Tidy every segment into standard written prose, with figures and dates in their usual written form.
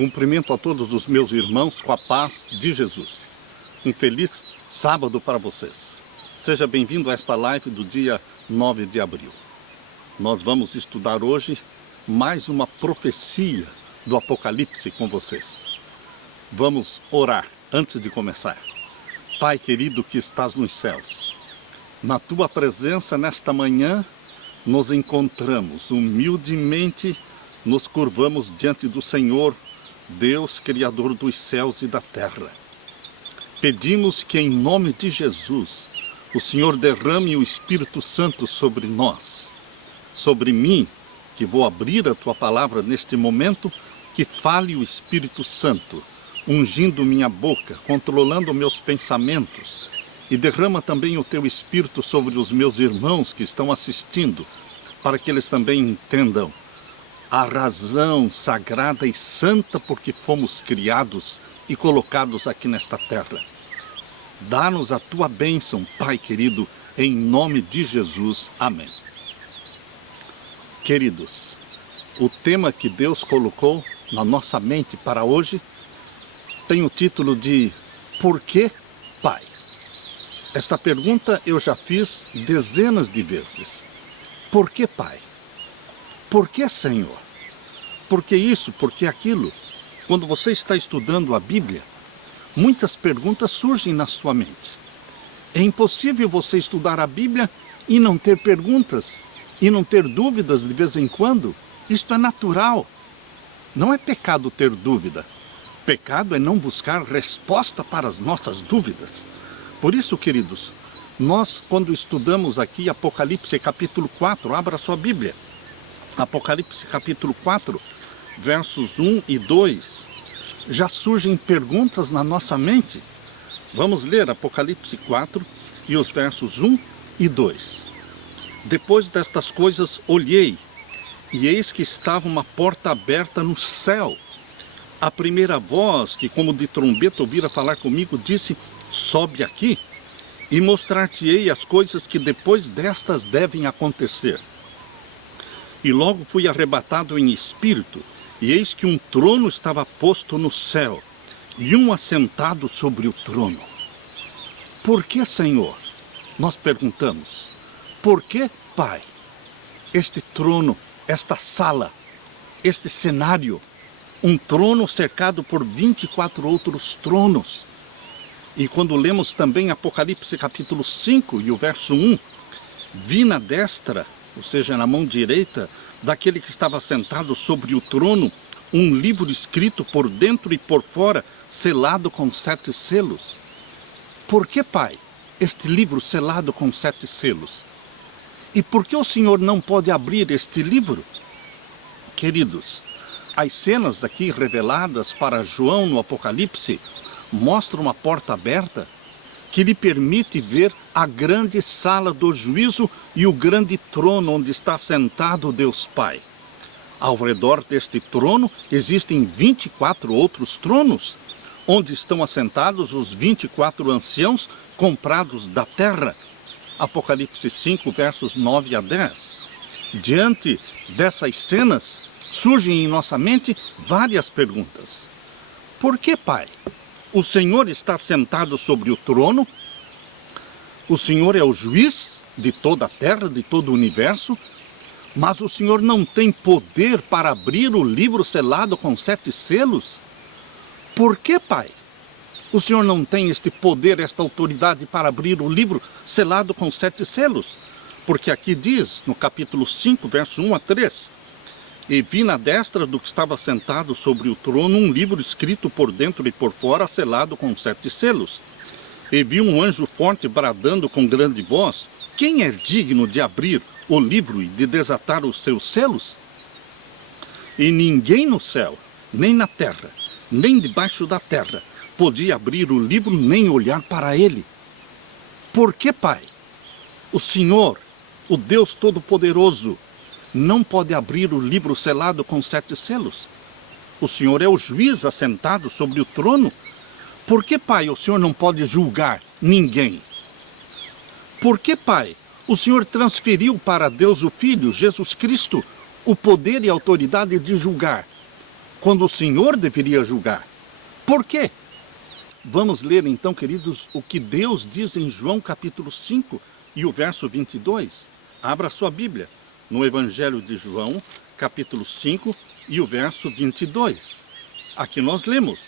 Cumprimento a todos os meus irmãos com a paz de Jesus. Um feliz sábado para vocês. Seja bem-vindo a esta live do dia 9 de abril. Nós vamos estudar hoje mais uma profecia do Apocalipse com vocês. Vamos orar antes de começar. Pai querido que estás nos céus, na tua presença nesta manhã nos encontramos, humildemente nos curvamos diante do Senhor, Deus, Criador dos céus e da terra. Pedimos que em nome de Jesus, o Senhor derrame o Espírito Santo sobre nós, sobre mim, que vou abrir a tua palavra neste momento, que fale o Espírito Santo, ungindo minha boca, controlando meus pensamentos, e derrama também o teu Espírito sobre os meus irmãos que estão assistindo, para que eles também entendam a razão sagrada e santa por que fomos criados e colocados aqui nesta terra. Dá-nos a tua bênção, Pai querido, em nome de Jesus. Amém. Queridos, o tema que Deus colocou na nossa mente para hoje tem o título de Por que Pai? Esta pergunta eu já fiz dezenas de vezes. Por que Pai? Por que Senhor? Por que isso? Por que aquilo? Quando você está estudando a Bíblia, muitas perguntas surgem na sua mente. É impossível você estudar a Bíblia e não ter perguntas, e não ter dúvidas de vez em quando. Isto é natural. Não é pecado ter dúvida. Pecado é não buscar resposta para as nossas dúvidas. Por isso, queridos, nós quando estudamos aqui Apocalipse capítulo 4, abra sua Bíblia. Apocalipse capítulo 4, versos 1 e 2, já surgem perguntas na nossa mente. Vamos ler Apocalipse 4 e os versos 1 e 2. Depois destas coisas olhei, e eis que estava uma porta aberta no céu. A primeira voz, que como de trombeta ouvira falar comigo, disse: sobe aqui, e mostrar-te-ei as coisas que depois destas devem acontecer. E logo fui arrebatado em espírito, e eis que um trono estava posto no céu, e um assentado sobre o trono. Por que, Senhor? Nós perguntamos. Por que, Pai? Este trono, esta sala, este cenário, um trono cercado por 24 outros tronos. E quando lemos também Apocalipse capítulo 5 e o verso 1, vi na destra, ou seja, na mão direita, daquele que estava sentado sobre o trono, um livro escrito por dentro e por fora, selado com 7 selos. Por que, Pai, este livro selado com 7 selos? E por que o Senhor não pode abrir este livro? Queridos, as cenas aqui reveladas para João no Apocalipse mostram uma porta aberta que lhe permite ver a grande sala do juízo e o grande trono onde está sentado Deus Pai. Ao redor deste trono existem 24 outros tronos, onde estão assentados os 24 anciãos comprados da terra. Apocalipse 5, versos 9 a 10. Diante dessas cenas, surgem em nossa mente várias perguntas. Por que, Pai? O Senhor está sentado sobre o trono, o Senhor é o juiz de toda a terra, de todo o universo, mas o Senhor não tem poder para abrir o livro selado com 7 selos? Por que, Pai? O Senhor não tem este poder, esta autoridade para abrir o livro selado com 7 selos? Porque aqui diz, no capítulo 5, verso 1 a 3, e vi na destra do que estava sentado sobre o trono um livro escrito por dentro e por fora, selado com 7 selos. E vi um anjo forte bradando com grande voz: quem é digno de abrir o livro e de desatar os seus selos? E ninguém no céu, nem na terra, nem debaixo da terra, podia abrir o livro nem olhar para ele. Por que, Pai? O Senhor, o Deus Todo-Poderoso, não pode abrir o livro selado com 7 selos. O Senhor é o juiz assentado sobre o trono. Por que, Pai, o Senhor não pode julgar ninguém? Por que, Pai, o Senhor transferiu para Deus o Filho, Jesus Cristo, o poder e a autoridade de julgar? quando o Senhor deveria julgar. Por quê? Vamos ler então, queridos, o que Deus diz em João capítulo 5 e o verso 22. Abra sua Bíblia no Evangelho de João, capítulo 5 e o verso 22. Aqui nós lemos: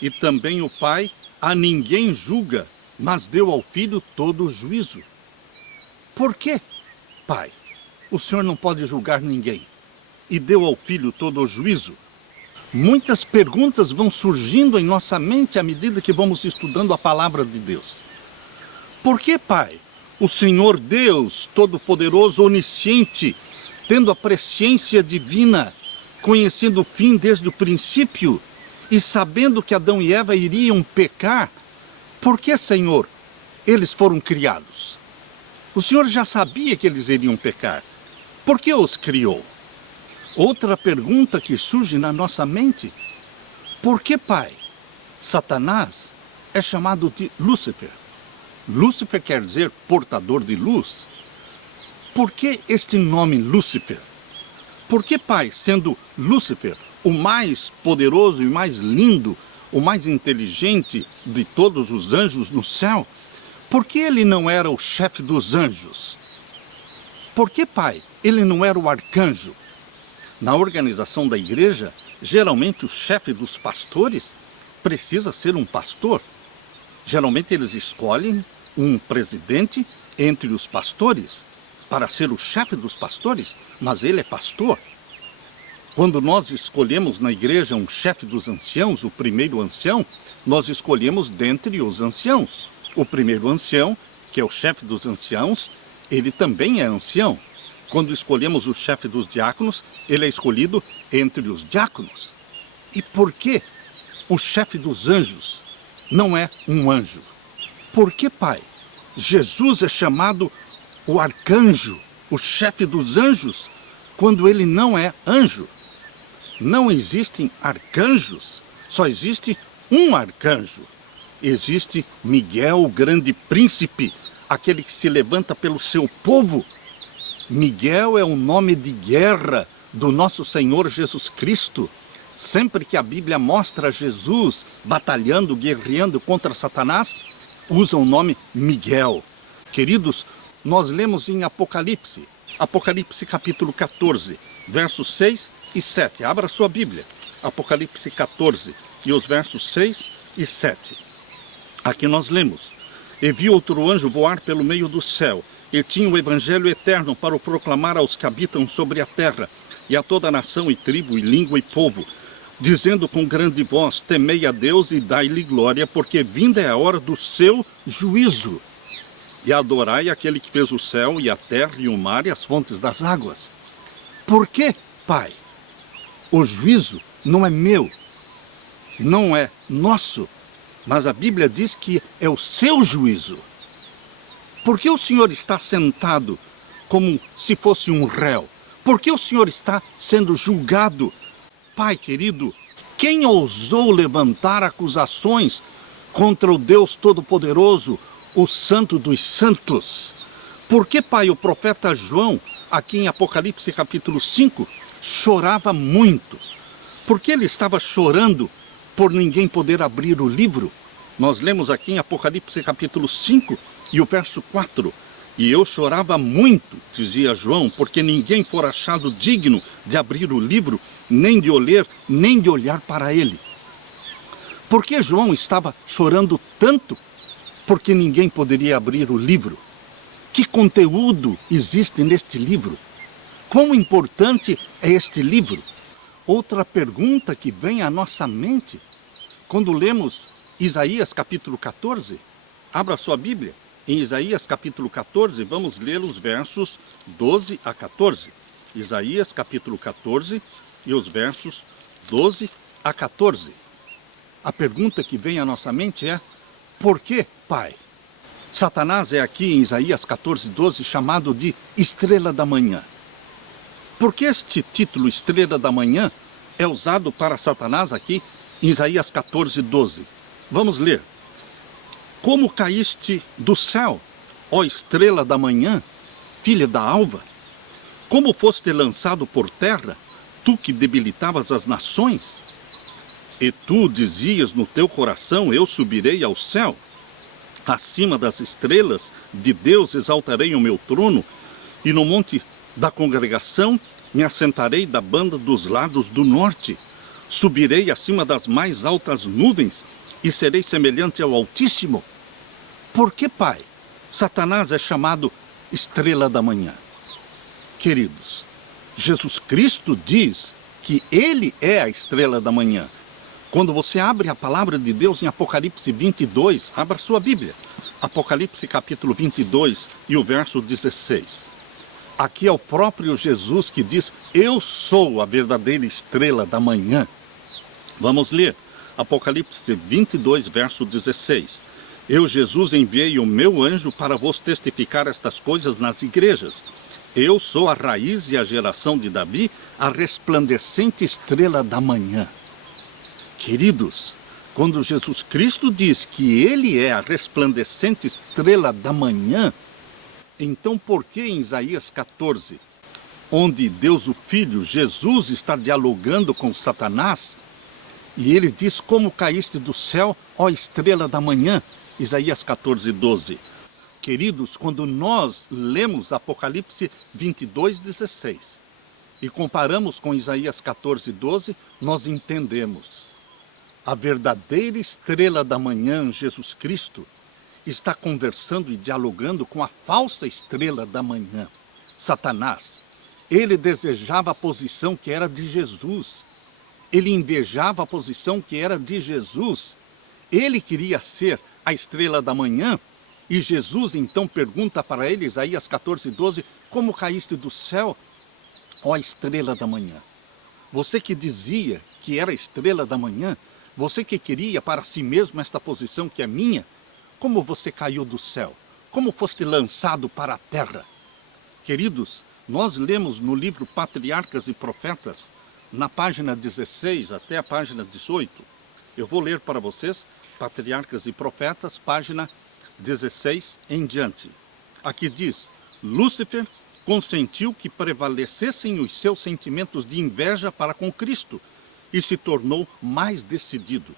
e também o Pai a ninguém julga, mas deu ao Filho todo o juízo. Por quê, Pai? O Senhor não pode julgar ninguém e deu ao Filho todo o juízo? Muitas perguntas vão surgindo em nossa mente à medida que vamos estudando a palavra de Deus. Por que, Pai, o Senhor Deus Todo-Poderoso, Onisciente, tendo a presciência divina, conhecendo o fim desde o princípio e sabendo que Adão e Eva iriam pecar, por que, Senhor, eles foram criados? O Senhor já sabia que eles iriam pecar. Por que os criou? Outra pergunta que surge na nossa mente: por que, Pai, Satanás é chamado de Lúcifer? Lúcifer quer dizer portador de luz. Por que este nome Lúcifer? Por que, Pai, sendo Lúcifer o mais poderoso e mais lindo, o mais inteligente de todos os anjos no céu, por que ele não era o chefe dos anjos? Por que, Pai, ele não era o arcanjo? Na organização da igreja, geralmente o chefe dos pastores precisa ser um pastor. Geralmente eles escolhem um presidente entre os pastores para ser o chefe dos pastores, mas ele é pastor. Quando nós escolhemos na igreja um chefe dos anciãos, o primeiro ancião, nós escolhemos dentre os anciãos. O primeiro ancião, que é o chefe dos anciãos, ele também é ancião. Quando escolhemos o chefe dos diáconos, ele é escolhido entre os diáconos. E por que o chefe dos anjos não é um anjo? Por que, Pai, Jesus é chamado o arcanjo, o chefe dos anjos, quando ele não é anjo? Não existem arcanjos, só existe um arcanjo. Existe Miguel, o grande príncipe, aquele que se levanta pelo seu povo. Miguel é o nome de guerra do nosso Senhor Jesus Cristo. Sempre que a Bíblia mostra Jesus batalhando, guerreando contra Satanás, usa o nome Miguel. Queridos, nós lemos em Apocalipse, Apocalipse capítulo 14, versos 6 e 7. Abra sua Bíblia, Apocalipse 14 e os versos 6 e 7. Aqui nós lemos: e vi outro anjo voar pelo meio do céu, e tinha o evangelho eterno para o proclamar aos que habitam sobre a terra, e a toda nação e tribo e língua e povo, dizendo com grande voz: temei a Deus e dai-lhe glória, porque vinda é a hora do seu juízo. E adorai aquele que fez o céu e a terra e o mar e as fontes das águas. Por quê, Pai? O juízo não é meu, não é nosso, mas a Bíblia diz que é o seu juízo. Por que o Senhor está sentado como se fosse um réu? Por que o Senhor está sendo julgado? Pai querido, quem ousou levantar acusações contra o Deus Todo-Poderoso, o Santo dos Santos? Por que, Pai, o profeta João, aqui em Apocalipse capítulo 5, chorava muito? Por que ele estava chorando por ninguém poder abrir o livro? Nós lemos aqui em Apocalipse capítulo 5 e o verso 4. E eu chorava muito, dizia João, porque ninguém for achado digno de abrir o livro, nem de o ler, nem de olhar para ele. Por que João estava chorando tanto? Porque ninguém poderia abrir o livro. Que conteúdo existe neste livro? Quão importante é este livro? Outra pergunta que vem à nossa mente, quando lemos Isaías capítulo 14, abra sua Bíblia. Em Isaías capítulo 14, vamos ler os versos 12 a 14. Isaías capítulo 14 e os versos 12 a 14. A pergunta que vem à nossa mente é: por que, Pai? Satanás é aqui em Isaías 14, 12 chamado de Estrela da Manhã. Por que este título Estrela da Manhã é usado para Satanás aqui em Isaías 14, 12? Vamos ler. Como caíste do céu, ó estrela da manhã, filha da alva? Como foste lançado por terra, tu que debilitavas as nações? E tu dizias no teu coração, eu subirei ao céu, acima das estrelas de Deus exaltarei o meu trono, e no monte da congregação me assentarei da banda dos lados do norte. Subirei acima das mais altas nuvens e serei semelhante ao Altíssimo. Por que, Pai, Satanás é chamado estrela da manhã? Queridos, Jesus Cristo diz que ele é a estrela da manhã. Quando você abre a palavra de Deus em Apocalipse 22, abra sua Bíblia. Apocalipse capítulo 22 e o verso 16. Aqui é o próprio Jesus que diz, eu sou a verdadeira estrela da manhã. Vamos ler. Apocalipse 22, verso 16. Eu, Jesus, enviei o meu anjo para vos testificar estas coisas nas igrejas. Eu sou a raiz e a geração de Davi, a resplandecente estrela da manhã. Queridos, quando Jesus Cristo diz que ele é a resplandecente estrela da manhã, então por que em Isaías 14, onde Deus o Filho, Jesus, está dialogando com Satanás, e ele diz, como caíste do céu, ó estrela da manhã, Isaías 14, 12. Queridos, quando nós lemos Apocalipse 22, 16, e comparamos com Isaías 14, 12, nós entendemos. A verdadeira estrela da manhã, Jesus Cristo, está conversando e dialogando com a falsa estrela da manhã, Satanás. Ele desejava a posição que era de Jesus. Ele invejava a posição que era de Jesus. Ele queria ser a estrela da manhã. E Jesus então pergunta para ele, Isaías 14, 12, como caíste do céu, ó estrela da manhã? Você que dizia que era a estrela da manhã, você que queria para si mesmo esta posição que é minha, como você caiu do céu? Como foste lançado para a terra? Queridos, nós lemos no livro Patriarcas e Profetas, na página 16 até a página 18. Eu vou ler para vocês, Patriarcas e Profetas, página 16 em diante. Aqui diz, Lúcifer consentiu que prevalecessem os seus sentimentos de inveja para com Cristo e se tornou mais decidido.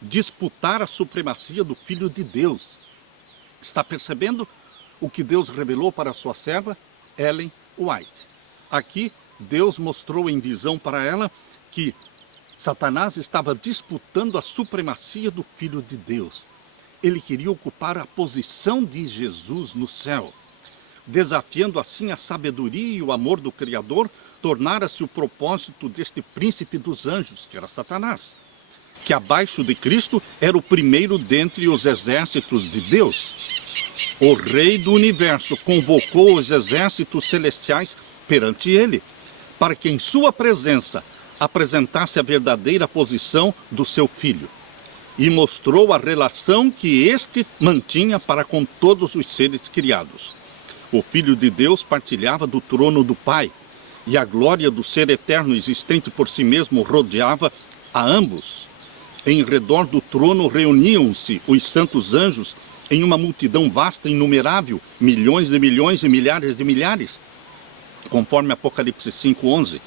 Disputar a supremacia do Filho de Deus. Está percebendo o que Deus revelou para a sua serva, Ellen White? Aqui, Deus mostrou em visão para ela que Satanás estava disputando a supremacia do Filho de Deus. Ele queria ocupar a posição de Jesus no céu. Desafiando assim a sabedoria e o amor do Criador, tornara-se o propósito deste príncipe dos anjos, que era Satanás, que abaixo de Cristo era o primeiro dentre os exércitos de Deus. O Rei do Universo convocou os exércitos celestiais perante ele, para que em sua presença apresentasse a verdadeira posição do seu Filho, e mostrou a relação que este mantinha para com todos os seres criados. O Filho de Deus partilhava do trono do Pai, e a glória do ser eterno existente por si mesmo rodeava a ambos. Em redor do trono reuniam-se os santos anjos em uma multidão vasta e inumerável, milhões de milhões e milhares de milhares, conforme Apocalipse 5:11.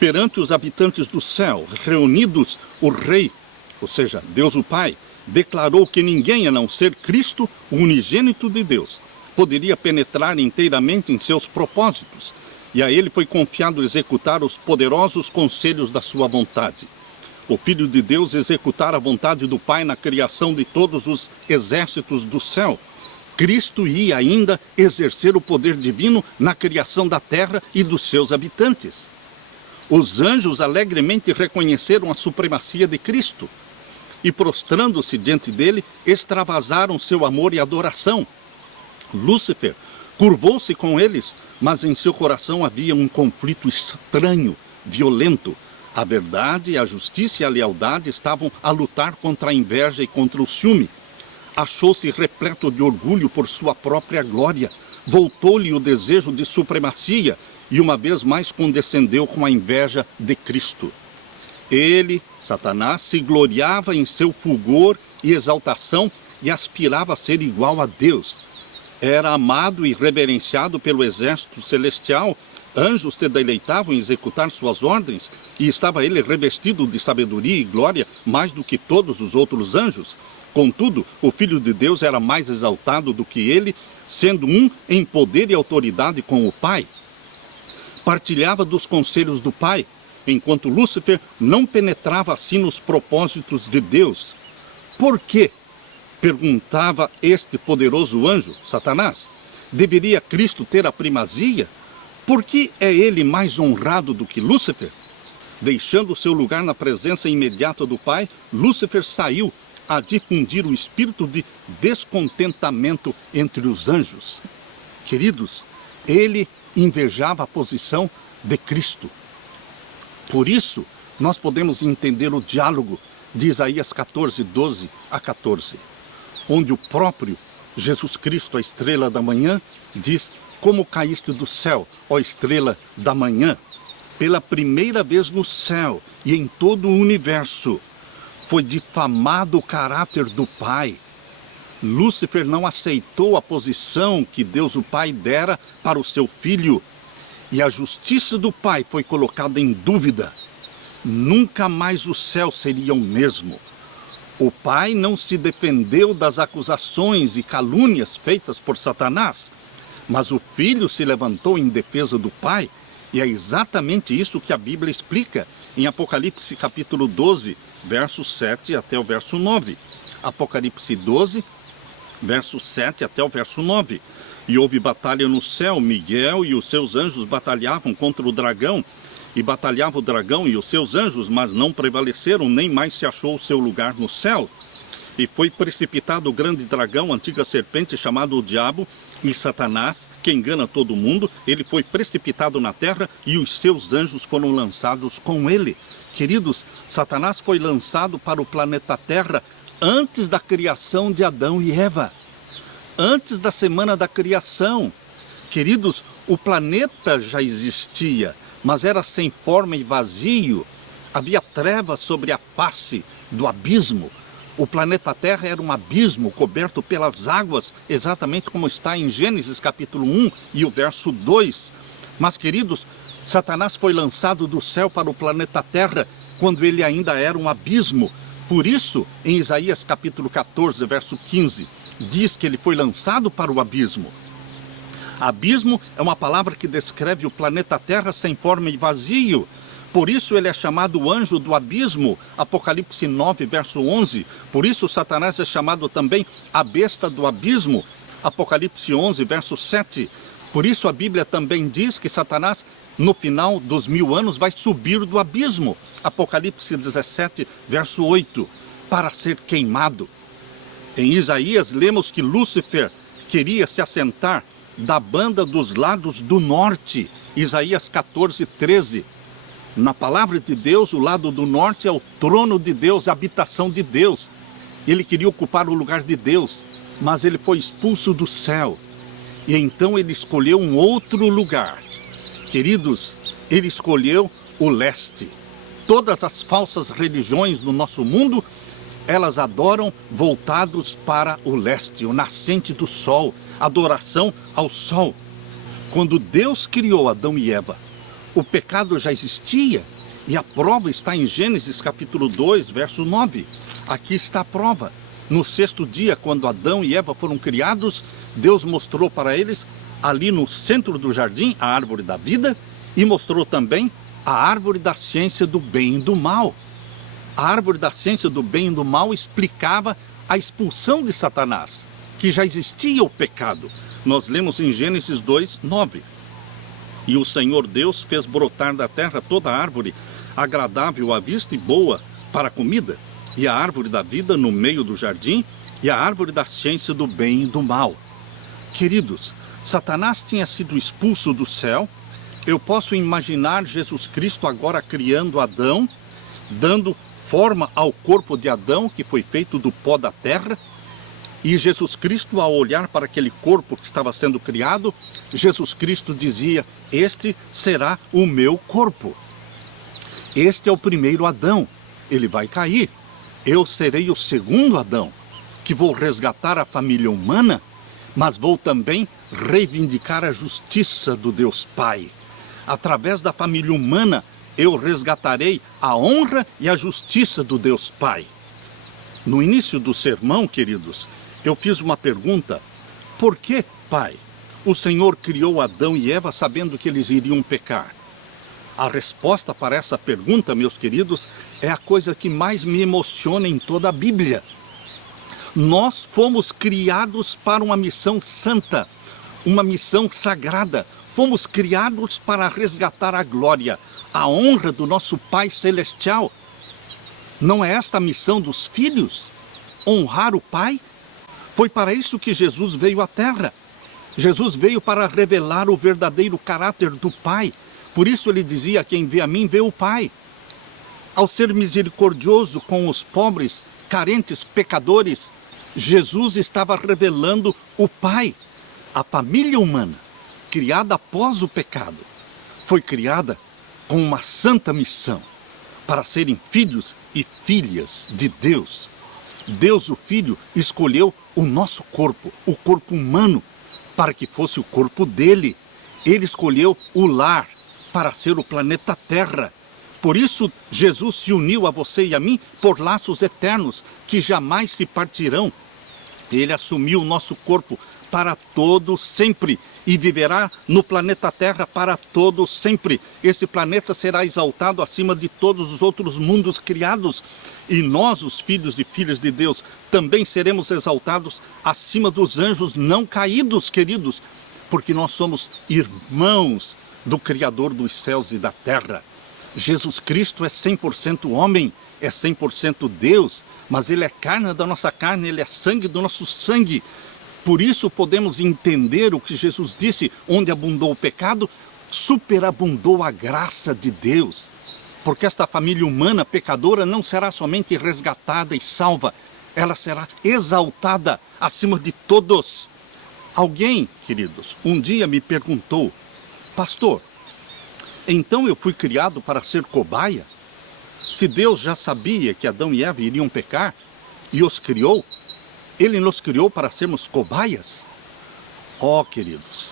Perante os habitantes do céu, reunidos, o Rei, ou seja, Deus o Pai, declarou que ninguém, a não ser Cristo, o unigênito de Deus, poderia penetrar inteiramente em seus propósitos, e a ele foi confiado executar os poderosos conselhos da sua vontade. O Filho de Deus executara a vontade do Pai na criação de todos os exércitos do céu. Cristo ia ainda exercer o poder divino na criação da terra e dos seus habitantes. Os anjos alegremente reconheceram a supremacia de Cristo e, prostrando-se diante dele, extravasaram seu amor e adoração. Lúcifer curvou-se com eles, mas em seu coração havia um conflito estranho, violento. A verdade, a justiça e a lealdade estavam a lutar contra a inveja e contra o ciúme. Achou-se repleto de orgulho por sua própria glória. Voltou-lhe o desejo de supremacia e uma vez mais condescendeu com a inveja de Cristo. Ele, Satanás, se gloriava em seu fulgor e exaltação e aspirava a ser igual a Deus. Era amado e reverenciado pelo exército celestial Anjos se deleitavam em executar suas ordens, e estava ele revestido de sabedoria e glória mais do que todos os outros anjos. Contudo, o Filho de Deus era mais exaltado do que ele, sendo um em poder e autoridade com o Pai. Partilhava dos conselhos do Pai, enquanto Lúcifer não penetrava assim nos propósitos de Deus. Por quê? Perguntava este poderoso anjo, Satanás. Deveria Cristo ter a primazia? Por que é ele mais honrado do que Lúcifer? Deixando seu lugar na presença imediata do Pai, Lúcifer saiu a difundir o espírito de descontentamento entre os anjos. Queridos, ele invejava a posição de Cristo. Por isso, nós podemos entender o diálogo de Isaías 14, 12 a 14, onde o próprio Jesus Cristo, a estrela da manhã, diz: como caíste do céu, ó estrela da manhã. Pela primeira vez no céu e em todo o universo, foi difamado o caráter do Pai. Lúcifer não aceitou a posição que Deus o Pai dera para o seu filho, e a justiça do Pai foi colocada em dúvida. Nunca mais o céu seria o mesmo. O Pai não se defendeu das acusações e calúnias feitas por Satanás, mas o Filho se levantou em defesa do Pai, e é exatamente isso que a Bíblia explica em Apocalipse capítulo 12, verso 7 até o verso 9. Apocalipse 12, verso 7 até o verso 9. E houve batalha no céu, Miguel e os seus anjos batalhavam contra o dragão, e batalhava o dragão e os seus anjos, mas não prevaleceram, nem mais se achou o seu lugar no céu. E foi precipitado o grande dragão, a antiga serpente, chamado o Diabo e Satanás, que engana todo mundo. Ele foi precipitado na terra e os seus anjos foram lançados com ele. Queridos, Satanás foi lançado para o planeta Terra antes da criação de Adão e Eva. Antes da semana da criação. Queridos, o planeta já existia, mas era sem forma e vazio. Havia trevas sobre a face do abismo. O planeta Terra era um abismo coberto pelas águas, exatamente como está em Gênesis capítulo 1 e o verso 2. Mas, queridos, Satanás foi lançado do céu para o planeta Terra quando ele ainda era um abismo. Por isso, em Isaías capítulo 14, verso 15, diz que ele foi lançado para o abismo. Abismo é uma palavra que descreve o planeta Terra sem forma e vazio. Por isso ele é chamado o anjo do abismo, Apocalipse 9, verso 11. Por isso Satanás é chamado também a besta do abismo, Apocalipse 11, verso 7. Por isso a Bíblia também diz que Satanás, no final dos 1000 anos, vai subir do abismo, Apocalipse 17, verso 8, para ser queimado. Em Isaías lemos que Lúcifer queria se assentar da banda dos lados do norte, Isaías 14, 13. Na palavra de Deus, o lado do norte é o trono de Deus, a habitação de Deus. Ele queria ocupar o lugar de Deus, mas ele foi expulso do céu. E então ele escolheu um outro lugar. Queridos, ele escolheu o leste. Todas as falsas religiões no nosso mundo, elas adoram voltados para o leste, o nascente do sol, adoração ao sol. Quando Deus criou Adão e Eva, o pecado já existia, e a prova está em Gênesis capítulo 2, verso 9. Aqui está a prova. No 6º dia, quando Adão e Eva foram criados, Deus mostrou para eles, ali no centro do jardim, a árvore da vida, e mostrou também a árvore da ciência do bem e do mal. A árvore da ciência do bem e do mal explicava a expulsão de Satanás, que já existia o pecado. Nós lemos em Gênesis 2, 9. E o Senhor Deus fez brotar da terra toda árvore agradável à vista e boa para a comida, e a árvore da vida no meio do jardim, e a árvore da ciência do bem e do mal. Queridos, Satanás tinha sido expulso do céu. Eu posso imaginar Jesus Cristo agora criando Adão, dando forma ao corpo de Adão, que foi feito do pó da terra. E Jesus Cristo, ao olhar para aquele corpo que estava sendo criado, Jesus Cristo dizia: este será o meu corpo. Este é o primeiro Adão, ele vai cair. Eu serei o segundo Adão, que vou resgatar a família humana, mas vou também reivindicar a justiça do Deus Pai. Através da família humana, eu resgatarei a honra e a justiça do Deus Pai. No início do sermão, queridos, eu fiz uma pergunta: por que, Pai, o Senhor criou Adão e Eva sabendo que eles iriam pecar? A resposta para essa pergunta, meus queridos, é a coisa que mais me emociona em toda a Bíblia. Nós fomos criados para uma missão santa, uma missão sagrada. Fomos criados para resgatar a glória, a honra do nosso Pai Celestial. Não é esta a missão dos filhos? Honrar o Pai? Foi para isso que Jesus veio à Terra. Jesus veio para revelar o verdadeiro caráter do Pai. Por isso ele dizia: quem vê a mim, vê o Pai. Ao ser misericordioso com os pobres, carentes, pecadores, Jesus estava revelando o Pai. A família humana, criada após o pecado, foi criada com uma santa missão, para serem filhos e filhas de Deus. Deus, o Filho, escolheu o nosso corpo, o corpo humano, para que fosse o corpo dele. Ele escolheu o lar para ser o planeta Terra. Por isso, Jesus se uniu a você e a mim por laços eternos, que jamais se partirão. Ele assumiu o nosso corpo para todo sempre e viverá no planeta Terra para todo sempre. Esse planeta será exaltado acima de todos os outros mundos criados. E nós, os filhos e filhas de Deus, também seremos exaltados acima dos anjos não caídos, queridos, porque nós somos irmãos do Criador dos céus e da terra. Jesus Cristo é 100% homem, é 100% Deus, mas ele é carne da nossa carne, ele é sangue do nosso sangue. Por isso podemos entender o que Jesus disse: onde abundou o pecado, superabundou a graça de Deus. Porque esta família humana pecadora não será somente resgatada e salva, ela será exaltada acima de todos. Alguém, queridos, um dia me perguntou: pastor, então eu fui criado para ser cobaia? Se Deus já sabia que Adão e Eva iriam pecar e os criou, ele nos criou para sermos cobaias? Oh, queridos,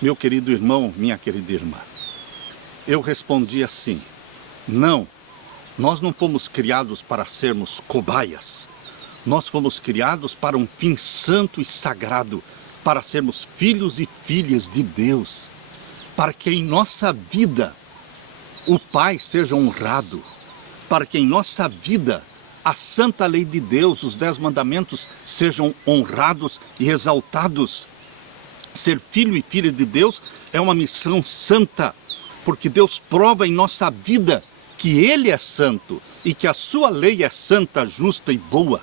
meu querido irmão, minha querida irmã, eu respondi assim: não, nós não fomos criados para sermos cobaias. Nós fomos criados para um fim santo e sagrado, para sermos filhos e filhas de Deus, para que em nossa vida o Pai seja honrado, para que em nossa vida a santa lei de Deus, os 10 mandamentos, sejam honrados e exaltados. Ser filho e filha de Deus é uma missão santa, porque Deus prova em nossa vida que Ele é santo e que a sua lei é santa, justa e boa.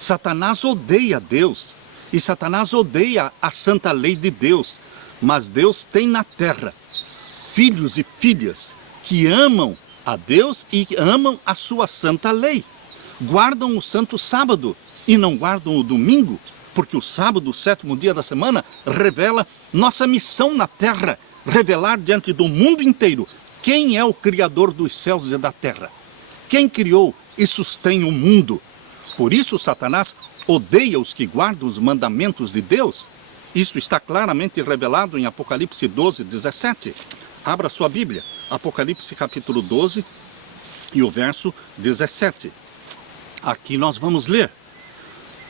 Satanás odeia Deus e Satanás odeia a santa lei de Deus, mas Deus tem na terra filhos e filhas que amam a Deus e amam a sua santa lei. Guardam o santo sábado e não guardam o domingo, porque o sábado, o 7º dia da semana, revela nossa missão na terra, revelar diante do mundo inteiro quem é o Criador dos céus e da terra, quem criou e sustém o mundo. Por isso Satanás odeia os que guardam os mandamentos de Deus. Isso está claramente revelado em Apocalipse 12, 17. Abra sua Bíblia, Apocalipse capítulo 12 e o verso 17. Aqui nós vamos ler: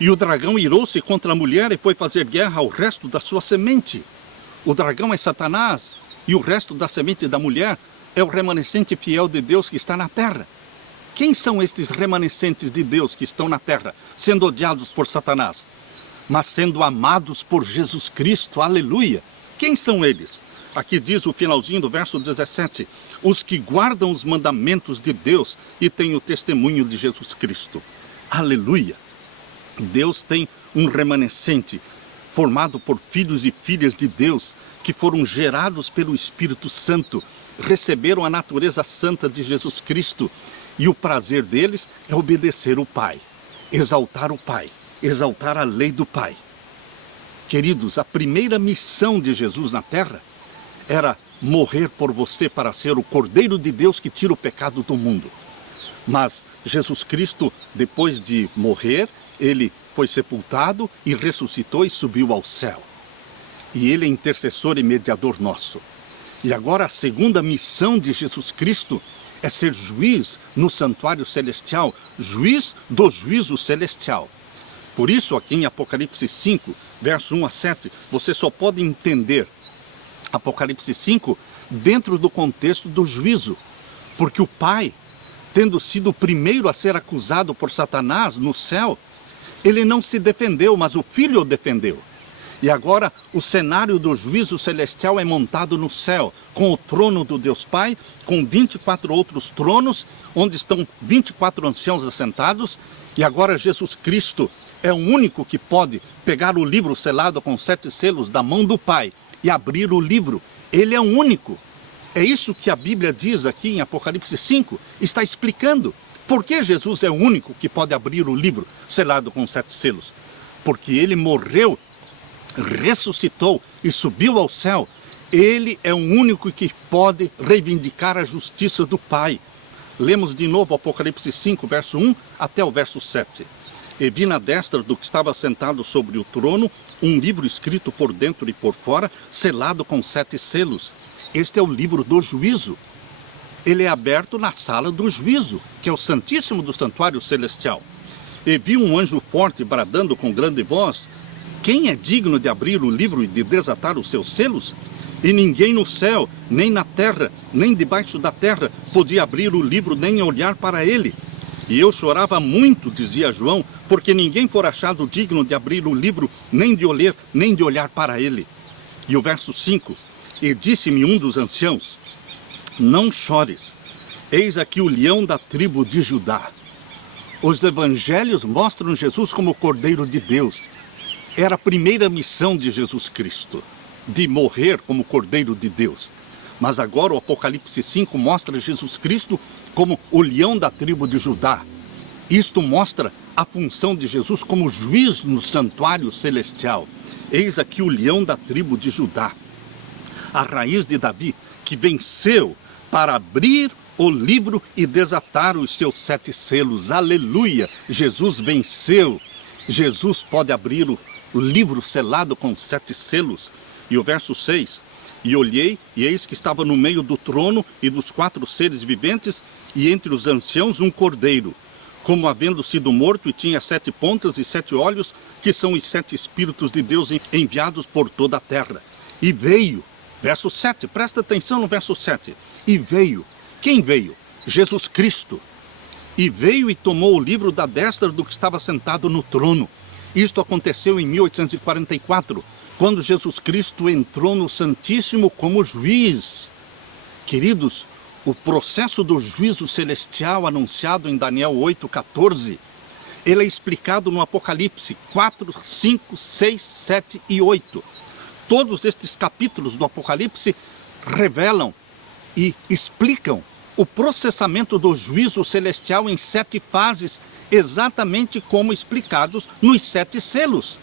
e o dragão irou-se contra a mulher e foi fazer guerra ao resto da sua semente. O dragão é Satanás e o resto da semente da mulher é o remanescente fiel de Deus que está na terra. Quem são estes remanescentes de Deus que estão na terra, sendo odiados por Satanás, mas sendo amados por Jesus Cristo? Aleluia! Quem são eles? Aqui diz o finalzinho do verso 17: os que guardam os mandamentos de Deus e têm o testemunho de Jesus Cristo. Aleluia! Deus tem um remanescente formado por filhos e filhas de Deus que foram gerados pelo Espírito Santo, receberam a natureza santa de Jesus Cristo, e o prazer deles é obedecer o Pai, exaltar o Pai, exaltar a lei do Pai. Queridos, a primeira missão de Jesus na terra era morrer por você para ser o Cordeiro de Deus que tira o pecado do mundo. Mas Jesus Cristo, depois de morrer, ele foi sepultado e ressuscitou e subiu ao céu. E ele é intercessor e mediador nosso. E agora a segunda missão de Jesus Cristo é ser juiz no santuário celestial, juiz do juízo celestial. Por isso, aqui em Apocalipse 5, verso 1 a 7, você só pode entender Apocalipse 5 dentro do contexto do juízo. Porque o Pai, tendo sido o primeiro a ser acusado por Satanás no céu, ele não se defendeu, mas o Filho o defendeu. E agora o cenário do juízo celestial é montado no céu, com o trono do Deus Pai, com 24 outros tronos, onde estão 24 anciãos assentados, e agora Jesus Cristo é o único que pode pegar o livro selado com 7 selos da mão do Pai e abrir o livro. Ele é o único. É isso que a Bíblia diz aqui em Apocalipse 5, está explicando. Por que Jesus é o único que pode abrir o livro selado com 7 selos? Porque ele morreu, ressuscitou e subiu ao céu. Ele é o único que pode reivindicar a justiça do Pai. Lemos de novo Apocalipse 5, verso 1 até o verso 7. E vi na destra do que estava sentado sobre o trono um livro escrito por dentro e por fora, selado com 7 selos. Este é o livro do juízo. Ele é aberto na sala do juízo, que é o Santíssimo do Santuário Celestial. E vi um anjo forte bradando com grande voz: quem é digno de abrir o livro e de desatar os seus selos? E ninguém no céu, nem na terra, nem debaixo da terra, podia abrir o livro nem olhar para ele. E eu chorava muito, dizia João, porque ninguém for achado digno de abrir o livro, nem de ler, nem de olhar para ele. E o verso 5, e disse-me um dos anciãos: não chores, eis aqui o leão da tribo de Judá. Os evangelhos mostram Jesus como o Cordeiro de Deus. Era a primeira missão de Jesus Cristo, de morrer como Cordeiro de Deus. Mas agora o Apocalipse 5 mostra Jesus Cristo como o leão da tribo de Judá. Isto mostra a função de Jesus como juiz no santuário celestial. Eis aqui o leão da tribo de Judá, a raiz de Davi, que venceu para abrir o livro e desatar os seus 7 selos. Aleluia! Jesus venceu. Jesus pode abrir o livro selado com 7 selos. E o verso 6, e olhei, e eis que estava no meio do trono e dos 4 seres viventes, e entre os anciãos um cordeiro, como havendo sido morto, e tinha 7 pontas e 7 olhos, que são os 7 Espíritos de Deus enviados por toda a terra. E veio, verso 7, presta atenção no verso 7, e veio, quem veio? Jesus Cristo. E veio e tomou o livro da destra do que estava sentado no trono. Isto aconteceu em 1844, quando Jesus Cristo entrou no Santíssimo como juiz. Queridos, o processo do juízo celestial anunciado em Daniel 8,14, ele é explicado no Apocalipse 4, 5, 6, 7 e 8. Todos estes capítulos do Apocalipse revelam e explicam o processamento do juízo celestial em 7 fases, exatamente como explicados nos 7 selos,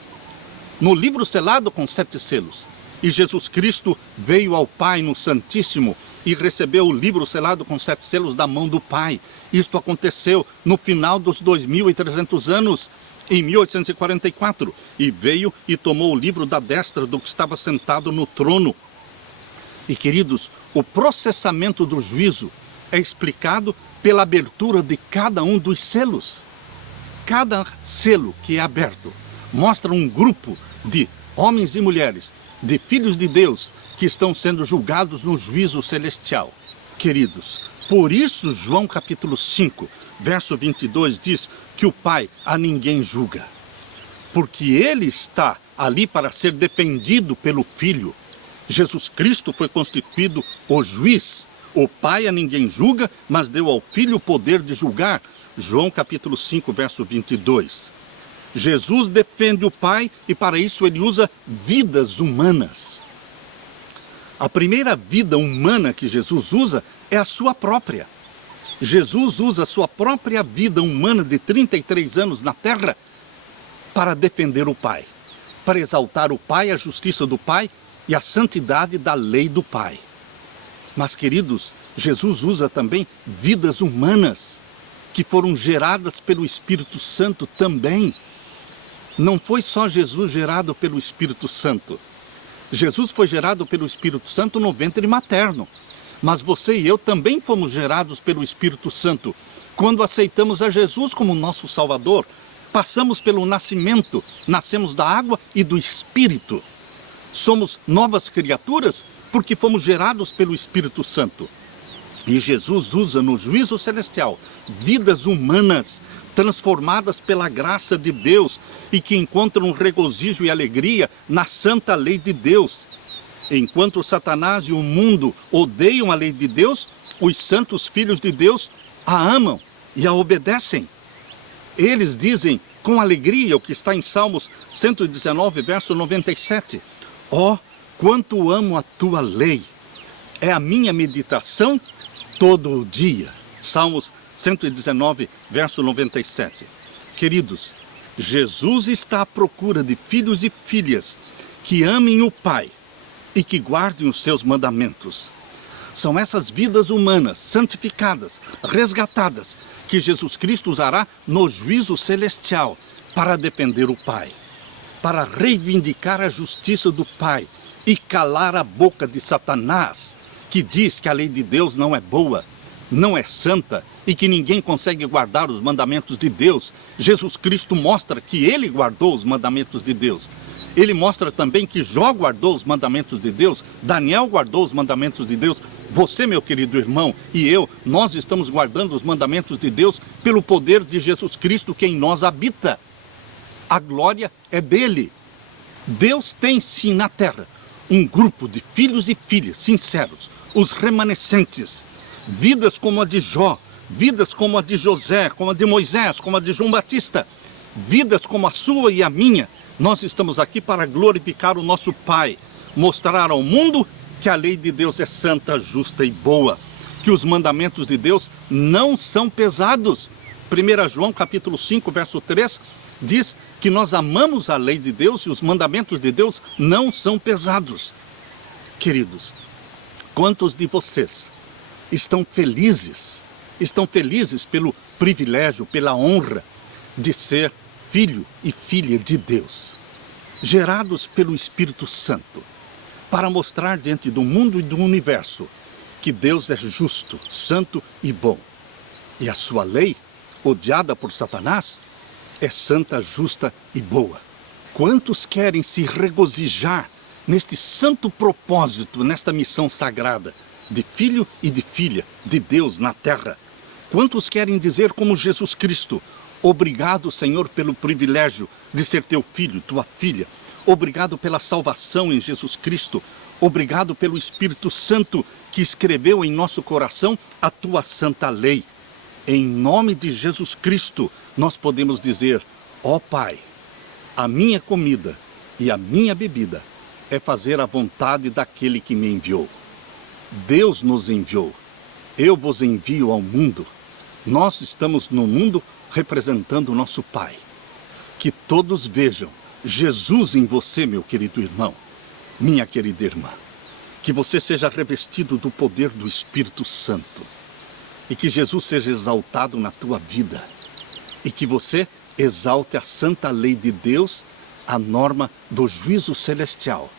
no livro selado com 7 selos. E Jesus Cristo veio ao Pai no Santíssimo e recebeu o livro selado com 7 selos da mão do Pai. Isto aconteceu no final dos 2300 anos, em 1844, e veio e tomou o livro da destra do que estava sentado no trono. E queridos, o processamento do juízo é explicado pela abertura de cada um dos selos. Cada selo que é aberto mostra um grupo de homens e mulheres, de filhos de Deus, que estão sendo julgados no juízo celestial. Queridos, por isso João capítulo 5, verso 22 diz que o Pai a ninguém julga, porque ele está ali para ser defendido pelo Filho. Jesus Cristo foi constituído o juiz. O Pai a ninguém julga, mas deu ao Filho o poder de julgar. João capítulo 5, verso 22. Jesus defende o Pai e para isso ele usa vidas humanas. A primeira vida humana que Jesus usa é a sua própria. Jesus usa a sua própria vida humana de 33 anos na terra para defender o Pai, para exaltar o Pai, a justiça do Pai e a santidade da lei do Pai. Mas, queridos, Jesus usa também vidas humanas que foram geradas pelo Espírito Santo também. Não foi só Jesus gerado pelo Espírito Santo. Jesus foi gerado pelo Espírito Santo no ventre materno. Mas você e eu também fomos gerados pelo Espírito Santo. Quando aceitamos a Jesus como nosso Salvador, passamos pelo nascimento, nascemos da água e do Espírito. Somos novas criaturas porque fomos gerados pelo Espírito Santo. E Jesus usa no juízo celestial vidas humanas transformadas pela graça de Deus e que encontram regozijo e alegria na santa lei de Deus. Enquanto Satanás e o mundo odeiam a lei de Deus, os santos filhos de Deus a amam e a obedecem. Eles dizem com alegria o que está em Salmos 119, verso 97. Ó, quanto amo a tua lei! É a minha meditação todo o dia. Salmos 119, verso 97. Queridos, Jesus está à procura de filhos e filhas que amem o Pai e que guardem os seus mandamentos. São essas vidas humanas, santificadas, resgatadas, que Jesus Cristo usará no juízo celestial para defender o Pai, para reivindicar a justiça do Pai e calar a boca de Satanás, que diz que a lei de Deus não é boa, não é santa e que ninguém consegue guardar os mandamentos de Deus. Jesus Cristo mostra que ele guardou os mandamentos de Deus. Ele mostra também que Jó guardou os mandamentos de Deus, Daniel guardou os mandamentos de Deus. Você, meu querido irmão, e eu, nós estamos guardando os mandamentos de Deus pelo poder de Jesus Cristo que em nós habita. A glória é dele. Deus tem sim na terra um grupo de filhos e filhas sinceros, os remanescentes, vidas como a de Jó, vidas como a de José, como a de Moisés, como a de João Batista, vidas como a sua e a minha. Nós estamos aqui para glorificar o nosso Pai, mostrar ao mundo que a lei de Deus é santa, justa e boa, que os mandamentos de Deus não são pesados. 1 João capítulo 5, verso 3, diz que nós amamos a lei de Deus e os mandamentos de Deus não são pesados. Queridos, quantos de vocês estão felizes pelo privilégio, pela honra de ser filho e filha de Deus, gerados pelo Espírito Santo, para mostrar diante do mundo e do universo que Deus é justo, santo e bom. E a sua lei, odiada por Satanás, é santa, justa e boa. Quantos querem se regozijar neste santo propósito, nesta missão sagrada de filho e de filha de Deus na terra? Quantos querem dizer como Jesus Cristo: obrigado, Senhor, pelo privilégio de ser teu filho, tua filha. Obrigado pela salvação em Jesus Cristo. Obrigado pelo Espírito Santo que escreveu em nosso coração a tua santa lei. Em nome de Jesus Cristo, nós podemos dizer: ó Pai, a minha comida e a minha bebida é fazer a vontade daquele que me enviou. Deus nos enviou. Eu vos envio ao mundo. Nós estamos no mundo representando o nosso Pai. Que todos vejam Jesus em você, meu querido irmão, minha querida irmã. Que você seja revestido do poder do Espírito Santo. E que Jesus seja exaltado na tua vida. E que você exalte a santa lei de Deus, a norma do juízo celestial.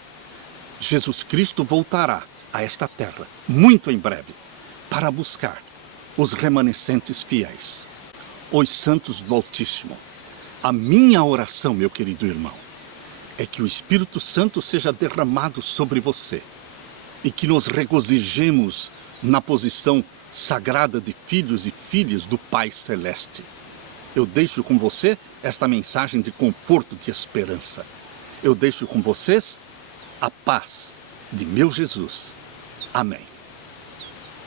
Jesus Cristo voltará a esta terra, muito em breve, para buscar os remanescentes fiéis, os santos do Altíssimo. A minha oração, meu querido irmão, é que o Espírito Santo seja derramado sobre você e que nos regozijemos na posição sagrada de filhos e filhas do Pai Celeste. Eu deixo com você esta mensagem de conforto, de esperança. Eu deixo com vocês a paz de meu Jesus. Amém.